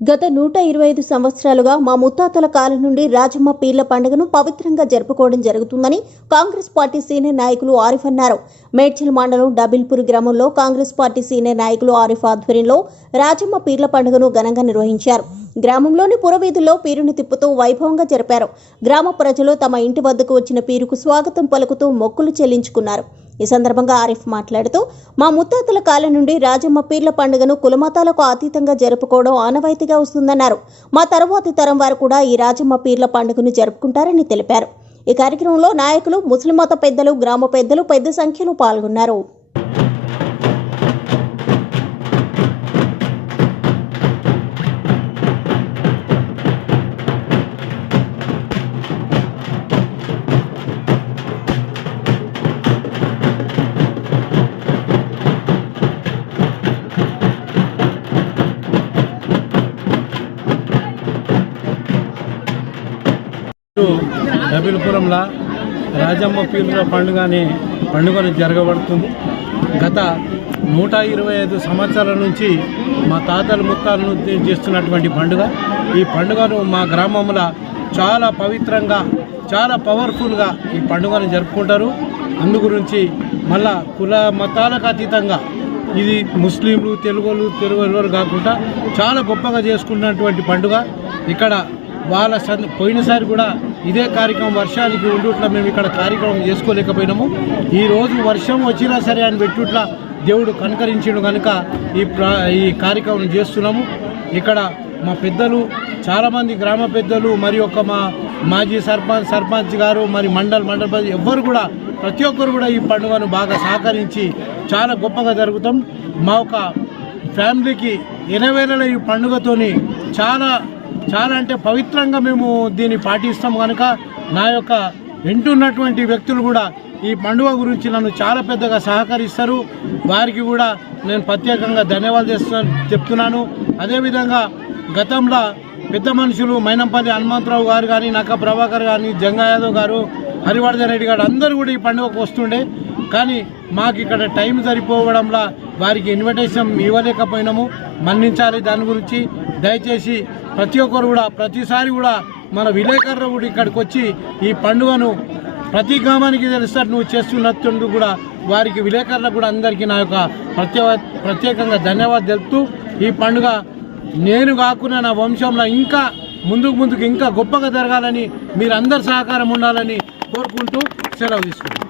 గత నూట ఇరవై ఐదు సంవత్సరాలుగా మా ముత్తాతల కాలం నుండి రాజమ్మ పీర్ల పండుగను పవిత్రంగా జరుపుకోవడం జరుగుతుందని కాంగ్రెస్ పార్టీ సీనియర్ నాయకులు ఆరిఫ్ అన్నారు. మేడ్చల్ మండలం డబిల్పూర్ గ్రామంలో కాంగ్రెస్ పార్టీ సీనియర్ నాయకులు ఆరిఫ్ ఆధ్వర్యంలో రాజమ్మ పీర్ల పండుగను ఘనంగా నిర్వహించారు. గ్రామంలోని పురవీధుల్లో పీరుని తిప్పుతూ వైభవంగా జరిపారు. గ్రామ ప్రజలు తమ ఇంటి వద్దకు వచ్చిన పీరుకు స్వాగతం పలుకుతూ మొక్కులు చెల్లించుకున్నారు. ఈ సందర్భంగా ఆరిఫ్ మాట్లాడుతూ మా ముత్తాతల కాలం నుండి రాజమ్మ పీర్ల పండుగను కులమతాలకు అతీతంగా జరుపుకోవడం ఆనవాయితీగా వస్తుందన్నారు. మా తరువాతి తరం వారు కూడా ఈ రాజమ్మ పీర్ల పండుగను జరుపుకుంటారని తెలిపారు. ఈ కార్యక్రమంలో నాయకులు ముస్లిం మత పెద్దలు గ్రామ పెద్దలు పెద్ద సంఖ్యలో పాల్గొన్నారు. డబిల్పురంలో రాజమ్మ పీరుల పండుగ అనే పండుగను జరగబడుతుంది గత నూట ఇరవై ఐదు సంవత్సరాల నుంచి మా తాతల ముత్తాలను చేస్తున్నటువంటి పండుగ. ఈ పండుగను మా గ్రామంలో చాలా పవిత్రంగా చాలా పవర్ఫుల్గా ఈ పండుగను జరుపుకుంటారు. అందు గురించి మళ్ళా కుల మతాలకు అతీతంగా ఇది ముస్లింలు తెలుగులు తెలుగు కాకుండా చాలా గొప్పగా చేసుకున్నటువంటి పండుగ. ఇక్కడ వాళ్ళ సన్ పోయినసారి కూడా ఇదే కార్యక్రమం వర్షానికి ఉండుట్లా మేము ఇక్కడ కార్యక్రమం చేసుకోలేకపోయినాము. ఈ రోజు వర్షం వచ్చినా సరే అని పెట్టుట్లా దేవుడు కనుకరించిండు కనుక ఈ ఈ కార్యక్రమం చేస్తున్నాము. ఇక్కడ మా పెద్దలు చాలామంది గ్రామ పెద్దలు మరి ఒక మా మాజీ సర్పంచ్ సర్పంచ్ గారు మరి మండల్ మండల ప్రజలు ఎవ్వరు కూడా ప్రతి ఒక్కరు కూడా ఈ పండుగను బాగా సహకరించి చాలా గొప్పగా జరుగుతాం. మా ఒక ఫ్యామిలీకి ఎనవేళ ఈ పండుగతోని చాలా చాలా అంటే పవిత్రంగా మేము దీన్ని పాటిస్తాం కనుక నా యొక్క వింటున్నటువంటి వ్యక్తులు కూడా ఈ పండుగ గురించి నన్ను చాలా పెద్దగా సహకరిస్తారు. వారికి కూడా నేను ప్రత్యేకంగా ధన్యవాదాలు చేస్తున్నాను చెప్తున్నాను. అదేవిధంగా గతంలో పెద్ద మనుషులు మైనంపల్లి హనుమంతరావు గారు కానీ నక్క ప్రభాకర్ కానీ జంగా యాదవ్ గారు హరివర్ధన్ రెడ్డి గారు అందరూ కూడా ఈ పండుగకు వస్తుండే. కానీ మాకు ఇక్కడ టైం సరిపోవడంలో వారికి ఇన్విటేషన్ ఇవ్వలేకపోయినాము. మన్నించాలి దాని గురించి. దయచేసి ప్రతి ఒక్కరు కూడా ప్రతిసారి కూడా మన విలేకరులు ఇక్కడికి వచ్చి ఈ పండుగను ప్రతి గ్రామానికి తెలుస్తారు. నువ్వు చేస్తున్నట్టు కూడా వారికి విలేకరులకు కూడా అందరికీ నా యొక్క ప్రత్యేక ప్రత్యేకంగా ధన్యవాదాలు తెలుపుతూ ఈ పండుగ నేను కాకుండా నా వంశంలో ఇంకా ముందుకు ముందుకు ఇంకా గొప్పగా జరగాలని మీరందరి సహకారం ఉండాలని కోరుకుంటూ సెలవు తీసుకుంటాను